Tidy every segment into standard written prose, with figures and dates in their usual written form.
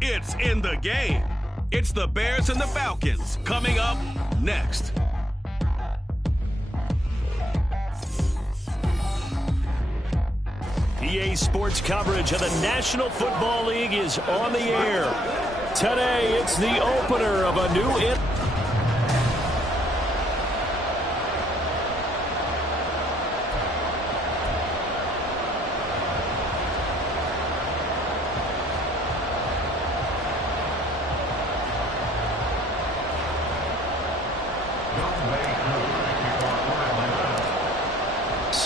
It's in the game. It's the Bears and the Falcons coming up next. EA Sports coverage of the National Football League is on the air. Today, it's the opener of a new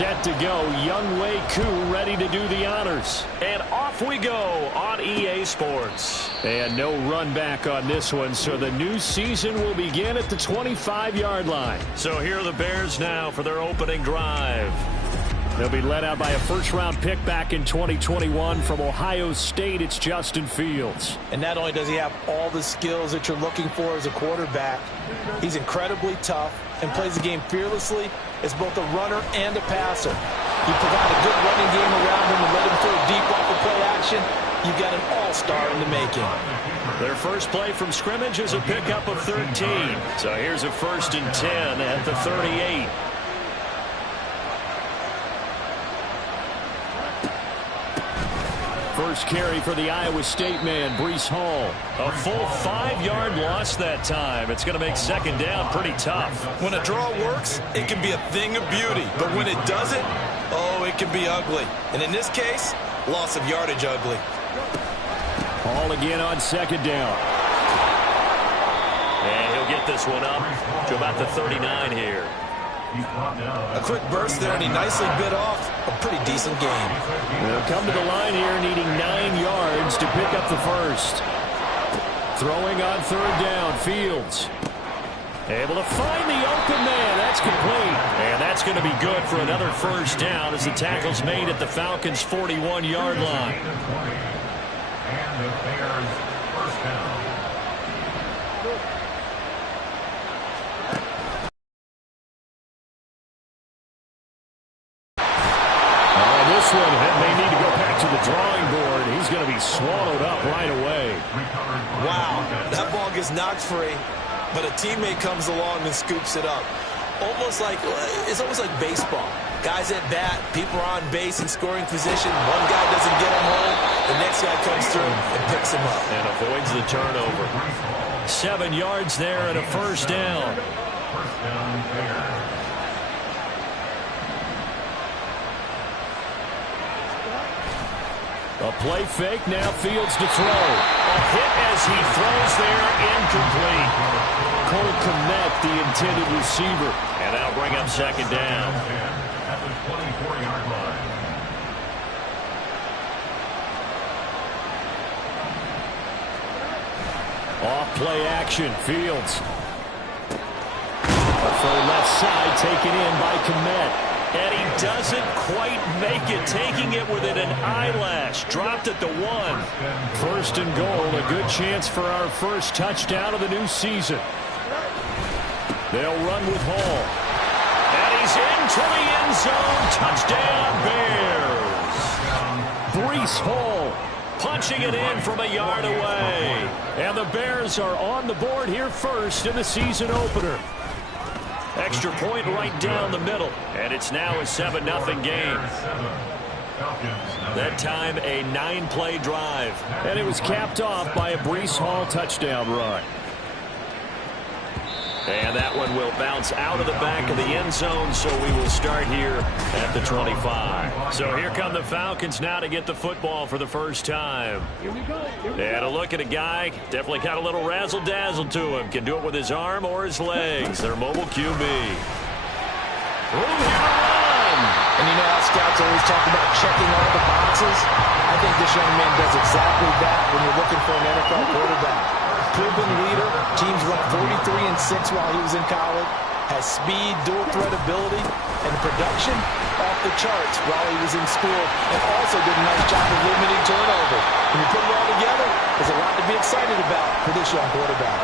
set to go. Younghoe Koo ready to do the honors. And off we go on EA Sports. And no run back on this one, so the new season will begin at the 25-yard line. So here are the Bears now for their opening drive. They'll be led out by a first-round pick back in 2021 from Ohio State. It's Justin Fields. And not only does he have all the skills that you're looking for as a quarterback, he's incredibly tough and plays the game fearlessly as both a runner and a passer. You provide a good running game around him and let him throw deep off of play action. You've got an all-star in the making. Their first play from scrimmage is a pickup of 13. So here's a 1st and 10 at the 38. First carry for the Iowa State man, Breece Hall. A full 5-yard loss that time. It's going to make second down pretty tough. When a draw works, it can be a thing of beauty. But when it doesn't, oh, it can be ugly. And in this case, loss of yardage ugly. Hall again on second down. And he'll get this one up to about the 39 here. A quick burst there, and he nicely bit off a pretty decent game. They'll come to the line here needing 9 yards to pick up the first. Throwing on third down, Fields. Able to find the open man. That's complete. And that's going to be good for another first down as the tackle's made at the Falcons' 41-yard line. And the Bears first down. This one may need to go back to the drawing board. He's going to be swallowed up right away. Wow, that ball gets knocked free, but a teammate comes along and scoops it up. It's almost like baseball. Guys at bat, people are on base in scoring position. One guy doesn't get him home, the next guy comes through and picks him up. And avoids the turnover. 7 yards there and a first down. First down, Bears. A play fake, now Fields to throw. A hit as he throws there, incomplete. Cole Kmet, the intended receiver. And that'll bring up second down. At the 24-yard line. Off play action, Fields. A throw left side taken in by Kmet. And he doesn't quite make it, taking it within an eyelash. Dropped at the 1. First and goal, a good chance for our first touchdown of the new season. They'll run with Hall. And he's into the end zone. Touchdown, Bears. Breece Hall punching it in from a yard away. And the Bears are on the board here first in the season opener. Extra point right down the middle. And it's now a 7-0 game. That time a 9-play drive. And it was capped off by a Breece Hall touchdown run. And that one will bounce out of the back of the end zone, so we will start here at the 25. So here come the Falcons now to get the football for the first time. And a look at a guy, definitely got a little razzle-dazzle to him. Can do it with his arm or his legs. Their mobile QB. Room here to run. And you know how scouts always talk about checking all the boxes? I think this young man does exactly that when you're looking for an NFL quarterback. Proven leader, teams went 43-6 while he was in college, has speed, dual threat ability, and production off the charts while he was in school, and also did a nice job of limiting turnovers. When you put it all together, there's a lot to be excited about for this young quarterback.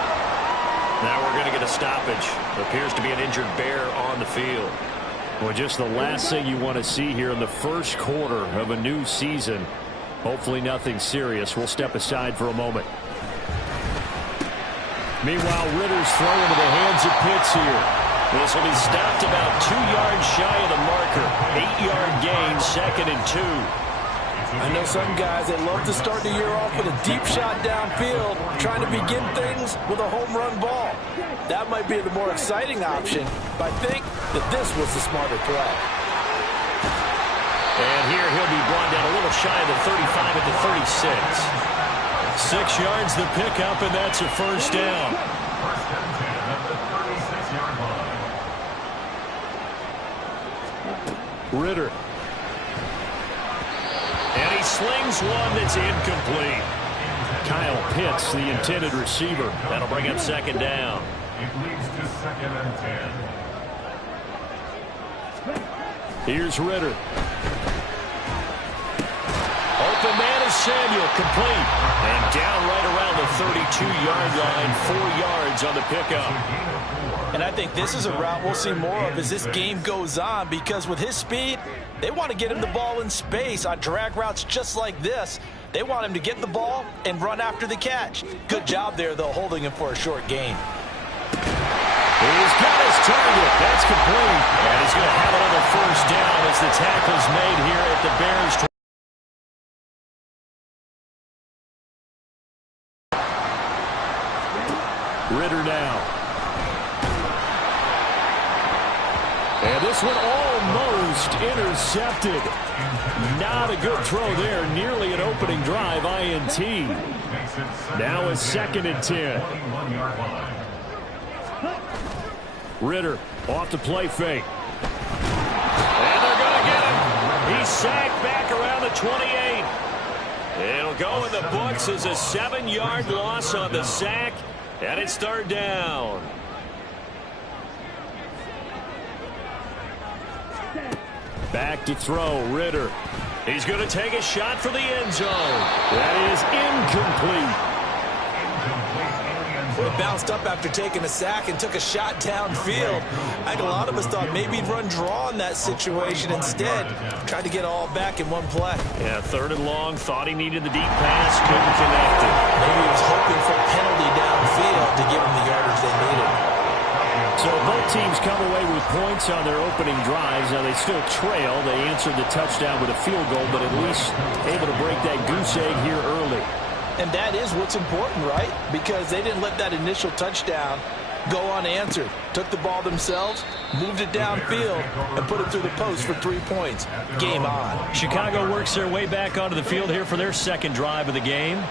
Now we're going to get a stoppage. Appears to be an injured Bear on the field. Well, just the last thing you want to see here in the first quarter of a new season Hopefully nothing serious. We'll step aside for a moment. Meanwhile, Ritter's throw into the hands of Pitts here. This will be stopped about 2 yards shy of the marker. 8-yard gain, 2nd and 2. I know some guys that love to start the year off with a deep shot downfield, trying to begin things with a home run ball. That might be the more exciting option, but I think that this was the smarter play. And here he'll be brought down a little shy of the 35 at the 36. 6 yards the pickup, and that's a first down. First and 10 at the 36-yard line. Ritter. And he slings one that's incomplete. Kyle Pitts, the intended receiver. That'll bring up 2nd down. It leads to 2nd and 10. Here's Ritter. Open man is Samuel, complete. And down right around the 32-yard line, 4 yards on the pickup. And I think this is a route we'll see more of as this game goes on, because with his speed, they want to get him the ball in space on drag routes just like this. They want him to get the ball and run after the catch. Good job there, though, holding him for a short gain. He's got his target. That's complete. And he's going to have another first down as the tackle's made here at the Bears. Ritter now. And this one almost intercepted. Not a good throw there. Nearly an opening drive, INT. Now it's 2nd and 10. Ritter off the play fake. And they're going to get him. He's sacked back around the 28. It'll go in the books as a 7-yard loss on the sack. And it's 3rd down. Back to throw, Ritter. He's going to take a shot for the end zone. That is incomplete. Well, he bounced up after taking a sack and took a shot downfield. I think a lot of us thought maybe he'd run draw in that situation. Instead, tried to get it all back in one play. Yeah, 3rd and long. Thought he needed the deep pass. Couldn't connect it. Maybe he was hoping for a penalty downfield to give him the yardage they needed. So both teams come away with points on their opening drives. Now they still trail. They answered the touchdown with a field goal, but at least able to break that goose egg here early. And that is what's important, right? Because they didn't let that initial touchdown go unanswered. Took the ball themselves, moved it downfield, and put it through the post for 3 points. Game on. Chicago works their way back onto the field here for their 2nd drive of the game.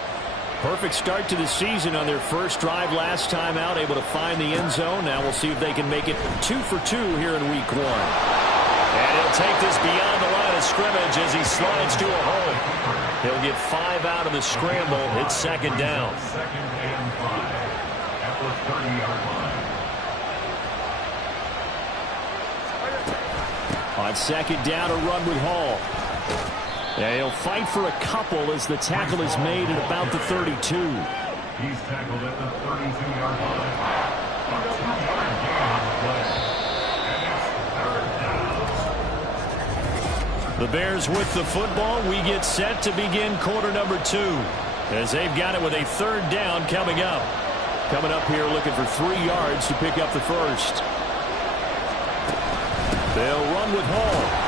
Perfect start to the season on their first drive last time out, able to find the end zone. Now we'll see if they can make it 2 for 2 here in week 1. And he'll take this beyond the line of scrimmage as he slides to a hole. He'll get 5 out of the scramble. It's 2nd down. 2nd and 5 at the 30-yard line. On 2nd down, a run with Hall. Yeah, he'll fight for a couple as the tackle is made at about the 32. He's tackled at the 32-yard line. A 2-yard gain on the play. And it's 3rd down. The Bears with the football. We get set to begin quarter number 2 as they've got it with a 3rd down coming up. Coming up here looking for 3 yards to pick up the first. They'll run with Hall.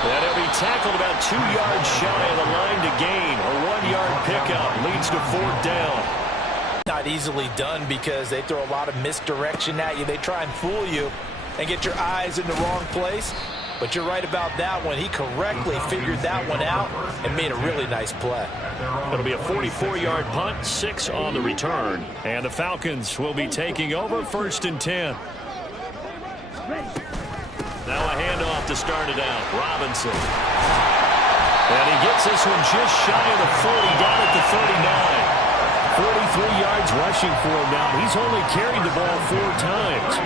And he'll be tackled about 2 yards shy of the line to gain. A 1-yard pickup leads to 4th down. Not easily done because they throw a lot of misdirection at you. They try and fool you and get your eyes in the wrong place. But you're right about that one. He correctly figured that one out and made a really nice play. It'll be a 44-yard punt, 6 on the return. And the Falcons will be taking over 1st and 10. Now a handoff to start it out. Robinson. And he gets this one just shy of the 40, down at the 39. 43 yards rushing for him now. He's only carried the ball 4 times.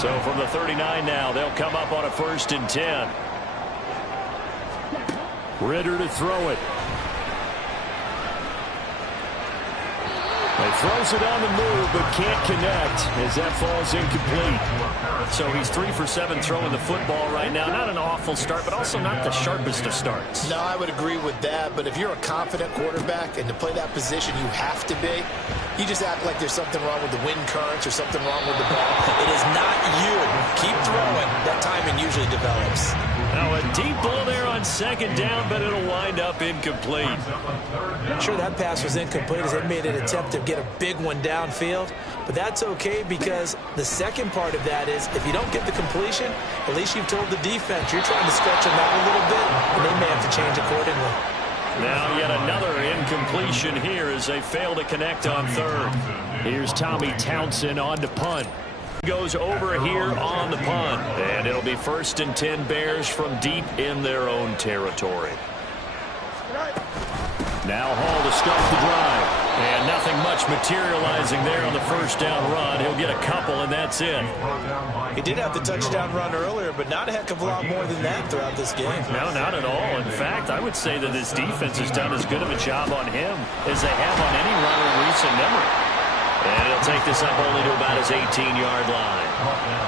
So from the 39 now, they'll come up on a 1st and 10. Ritter to throw it. He throws it on the move, but can't connect as that falls incomplete. So he's 3 for 7 throwing the football right now. Not an awful start, but also not the sharpest of starts. No, I would agree with that. But if you're a confident quarterback and to play that position, you have to be. You just act like there's something wrong with the wind currents or something wrong with the ball. It is not you. Keep throwing. That timing usually develops. Now a deep ball there on second down, but it'll wind up incomplete. Sure, that pass was incomplete as they made an attempt to get a big one downfield. But that's okay because the second part of that is if you don't get the completion, at least you've told the defense you're trying to stretch them out a little bit, and they may have to change accordingly. Now yet another incompletion here as they fail to connect on third. Here's Tommy Townsend on to punt. Goes over here on the punt. And it'll be 1st and 10 Bears from deep in their own territory. Now Hall to start the drive. And nothing much materializing there on the first down run. He'll get a couple, and that's it. He did have the touchdown run earlier, but not a heck of a lot more than that throughout this game. No, not at all. In fact, I would say that this defense has done as good of a job on him as they have on any runner in recent memory. And he'll take this up only to about his 18-yard line.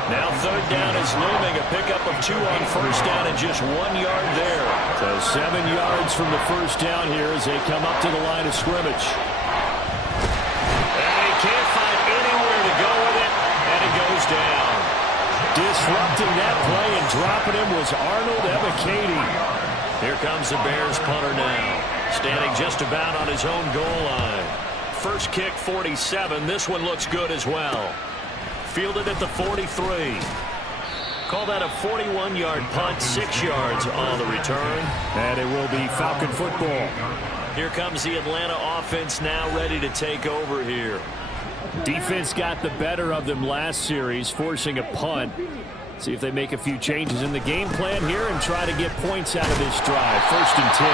Now third down is looming. A pickup of 2 on first down and just 1 yard there. So 7 yards from the first down here as they come up to the line of scrimmage. And he can't find anywhere to go with it, and it goes down. Disrupting that play and dropping him was Arnold Ebiketie. Here comes the Bears punter now, standing just about on his own goal line. First kick, 47. This one looks good as well. Fielded at the 43. Call that a 41-yard punt, 6 yards on the return. And it will be Falcon football. Here comes the Atlanta offense now ready to take over here. Defense got the better of them last series, forcing a punt. See if they make a few changes in the game plan here and try to get points out of this drive. 1st and 10.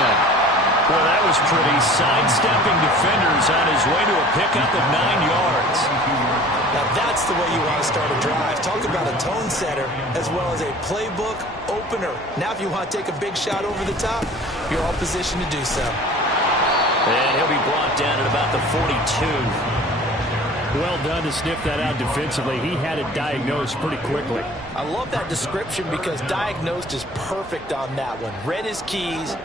Well, that was pretty. Sidestepping defenders on his way to a pickup of 9 yards. Now that's the way you want to start a drive. Talk about a tone setter as well as a playbook opener. Now if you want to take a big shot over the top, you're all positioned to do so. And he'll be brought down at about the 42. Well done to sniff that out defensively. He had it diagnosed pretty quickly. I love that description because diagnosed is perfect on that one. Read his keys,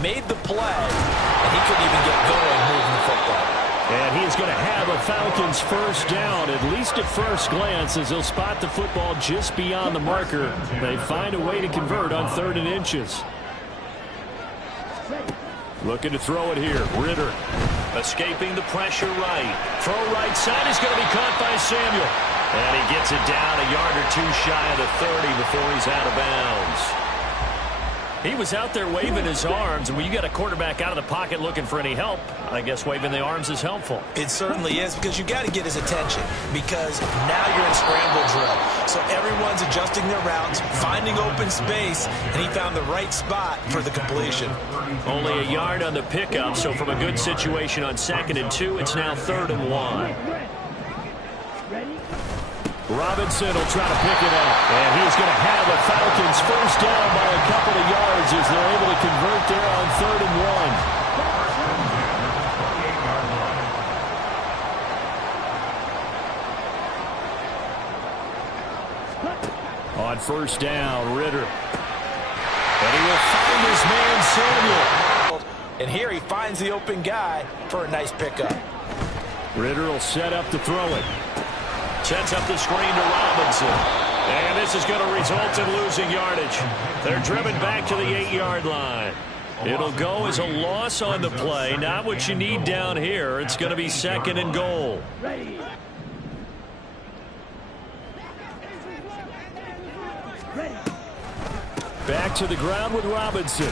made the play, and he couldn't even get going moving the football. And he is going to have a Falcons first down, at least at first glance, as he'll spot the football just beyond the marker. They find a way to convert on 3rd and inches. Looking to throw it here. Ritter escaping the pressure right. Throw right side is going to be caught by Samuel. And he gets it down a yard or 2 shy of the 30 before he's out of bounds. He was out there waving his arms, and when you got a quarterback out of the pocket looking for any help, I guess waving the arms is helpful. It certainly is because you got to get his attention because now you're in scramble drill. So everyone's adjusting their routes, finding open space, and he found the right spot for the completion. Only a yard on the pickup, so from a good situation on 2nd and 2, it's now 3rd and 1. Robinson will try to pick it up, and he's going to have the Falcons first down by a couple of yards as they're able to convert there on 3rd and 1. On first down, Ritter. And he will find his man, Samuel. And here he finds the open guy for a nice pickup. Ritter will set up to throw it. Sets up the screen to Robinson. And this is going to result in losing yardage. They're driven back to the 8-yard line. It'll go as a loss on the play. Not what you need down here. It's going to be 2nd and goal. Back to the ground with Robinson.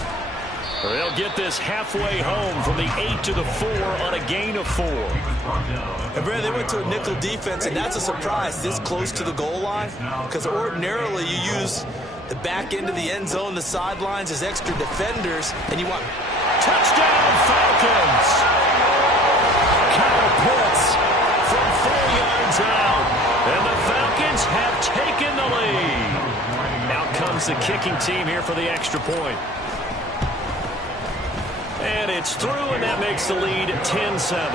They'll get this halfway home from the 8 to the 4 on a gain of 4. And Brad, they went to a nickel defense, and that's a surprise this close to the goal line because ordinarily you use the back end of the end zone, the sidelines as extra defenders, and you want touchdown Falcons. Kyle Pitts from 4 yards out, and the Falcons have taken the lead. Out comes the kicking team here for the extra point. And it's through, and that makes the lead 10-7.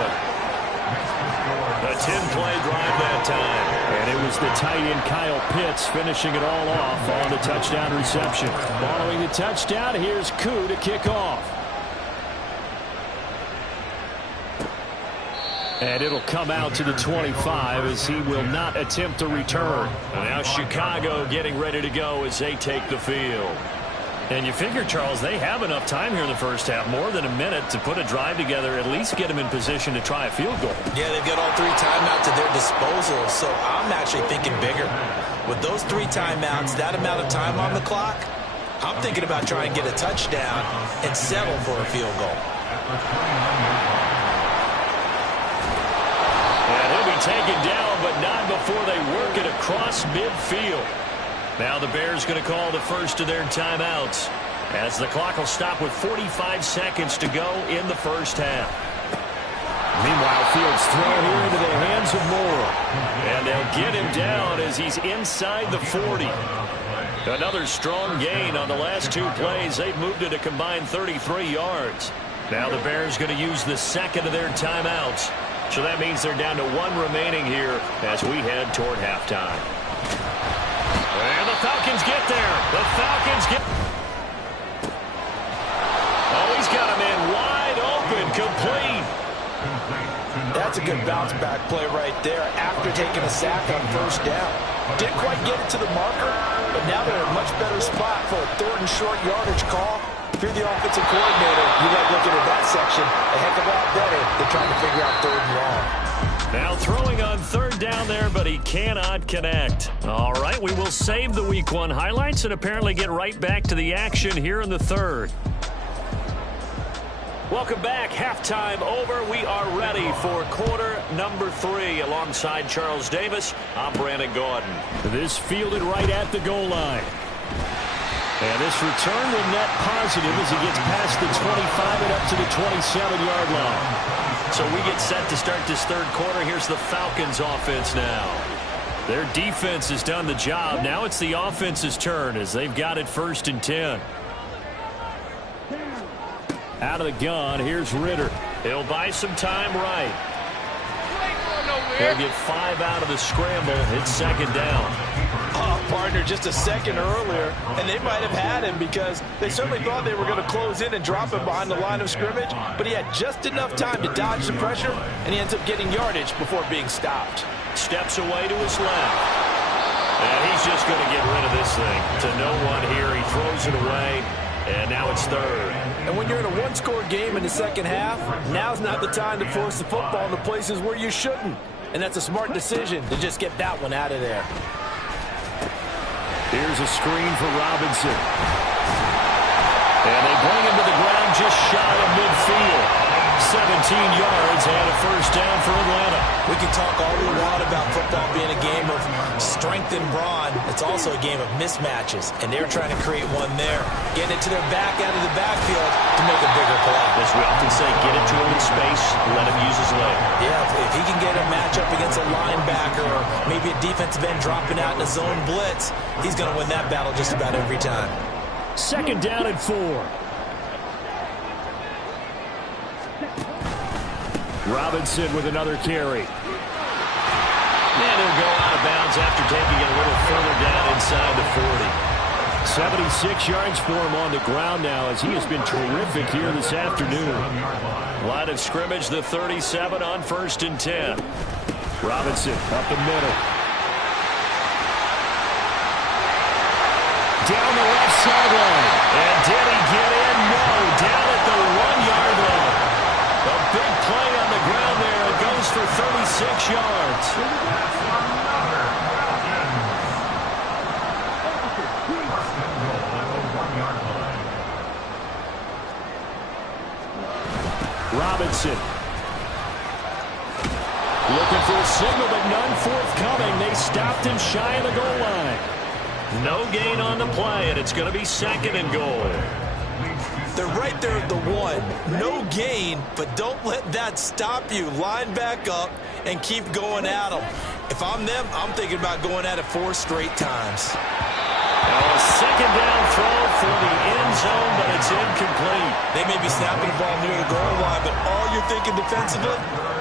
A 10-play drive that time. And it was the tight end Kyle Pitts finishing it all off on the touchdown reception. Following the touchdown, here's Koo to kick off. And it'll come out to the 25 as he will not attempt to return. Now Chicago getting ready to go as they take the field. And you figure, Charles, they have enough time here in the first half, more than a minute, to put a drive together, at least get them in position to try a field goal. Yeah, they've got all 3 timeouts at their disposal, so I'm actually thinking bigger. With those 3 timeouts, that amount of time on the clock, I'm thinking about trying to get a touchdown and settle for a field goal. And he'll be taken down, but not before they work it across midfield. Now the Bears going to call the first of their timeouts as the clock will stop with 45 seconds to go in the first half. Meanwhile, Fields thrown here into the hands of Moore. And they'll get him down as he's inside the 40. Another strong gain on the last 2 plays. They've moved it a combined 33 yards. Now the Bears going to use the second of their timeouts. So that means they're down to 1 remaining here as we head toward halftime. And the Falcons get there. The Falcons get... Oh, he's got a man wide open, complete. That's a good bounce-back play right there after taking a sack on first down. Didn't quite get it to the marker, but now they're in a much better spot for a 3rd and short yardage call. If you're the offensive coordinator, you like looking at that section a heck of a lot better than trying to figure out 3rd and long. Now throwing on 3rd down there, but he cannot connect. All right, we will save the Week 1 highlights and apparently get right back to the action here in the 3rd. Welcome back. Halftime over. We are ready for quarter number 3 alongside Charles Davis. I'm Brandon Gaudin. This fielded right at the goal line. And this return will net positive as he gets past the 25 and up to the 27-yard line. So we get set to start this 3rd quarter. Here's the Falcons offense now. Their defense has done the job. Now it's the offense's turn as they've got it 1st and 10. Out of the gun, here's Ritter. He'll buy some time right. He'll get 5 out of the scramble. It's 2nd down. Partner just a second earlier, and they might have had him because they certainly thought they were going to close in and drop him behind the line of scrimmage, but he had just enough time to dodge the pressure, and he ends up getting yardage before being stopped. Steps away to his left. And he's just going to get rid of this thing. To no one here. He throws it away, and now it's 3rd. And when you're in a 1-score game in the 2nd half, now's not the time to force the football in the places where you shouldn't. And that's a smart decision to just get that one out of there. Here's a screen for Robinson. And they bring him to the ground just shy of midfield. 17 yards and a 1st down for Atlanta. We can talk all we want about football being a game of strength and brawn. It's also a game of mismatches, and they're trying to create one there. Getting it to their back out of the backfield to make a bigger play. As we often say, get it to him in space, let him use his leg. Yeah, if he can get a matchup against a linebacker or maybe a defensive end dropping out in a zone blitz, he's going to win that battle just about every time. 2nd down and 4. Robinson with another carry. And he'll go out of bounds after taking it a little further down inside the 40. 76 yards for him on the ground now as he has been terrific here this afternoon. Line of scrimmage, the 37 on 1st and 10. Robinson up the middle. Down the left sideline. And did he get in? No. Down at the 1-yard line. A big play on the ground there. It goes for 36 yards. Robinson. Looking for a signal, but none forthcoming. They stopped him shy of the goal line. No gain on the play, and it's going to be 2nd and goal. They're right there at the 1. No gain, but don't let that stop you. Line back up and keep going at them. If I'm them, I'm thinking about going at it 4 straight times. A 2nd down throw for the end zone, but it's incomplete. They may be snapping the ball near the goal line, but all you're thinking defensively,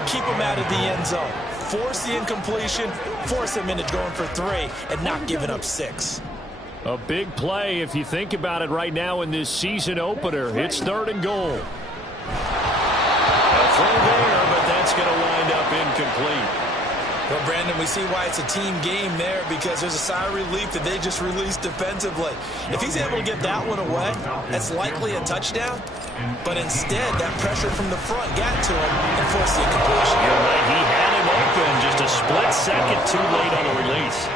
keep them out of the end zone. force the incompletion, force him into going for 3, and not giving up 6. A big play if you think about it right now in this season opener. It's 3rd and goal. A throw there, but that's going to wind up incomplete. Well, Brandon, we see why it's a team game there, because there's a sigh of relief that they just released defensively. If he's able to get that one away, that's likely a touchdown. But instead, that pressure from the front got to him and forced the incompletion. You're right. He had him open, just a split second too late on the release.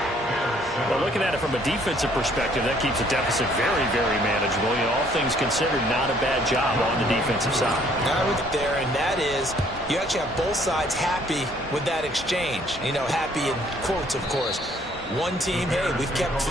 Well, looking at it from a defensive perspective, that keeps the deficit very, very manageable. You know, all things considered, not a bad job on the defensive side. I would get there, and that is, you actually have both sides happy with that exchange. You know, happy in quotes, of course. One team, hey, we've kept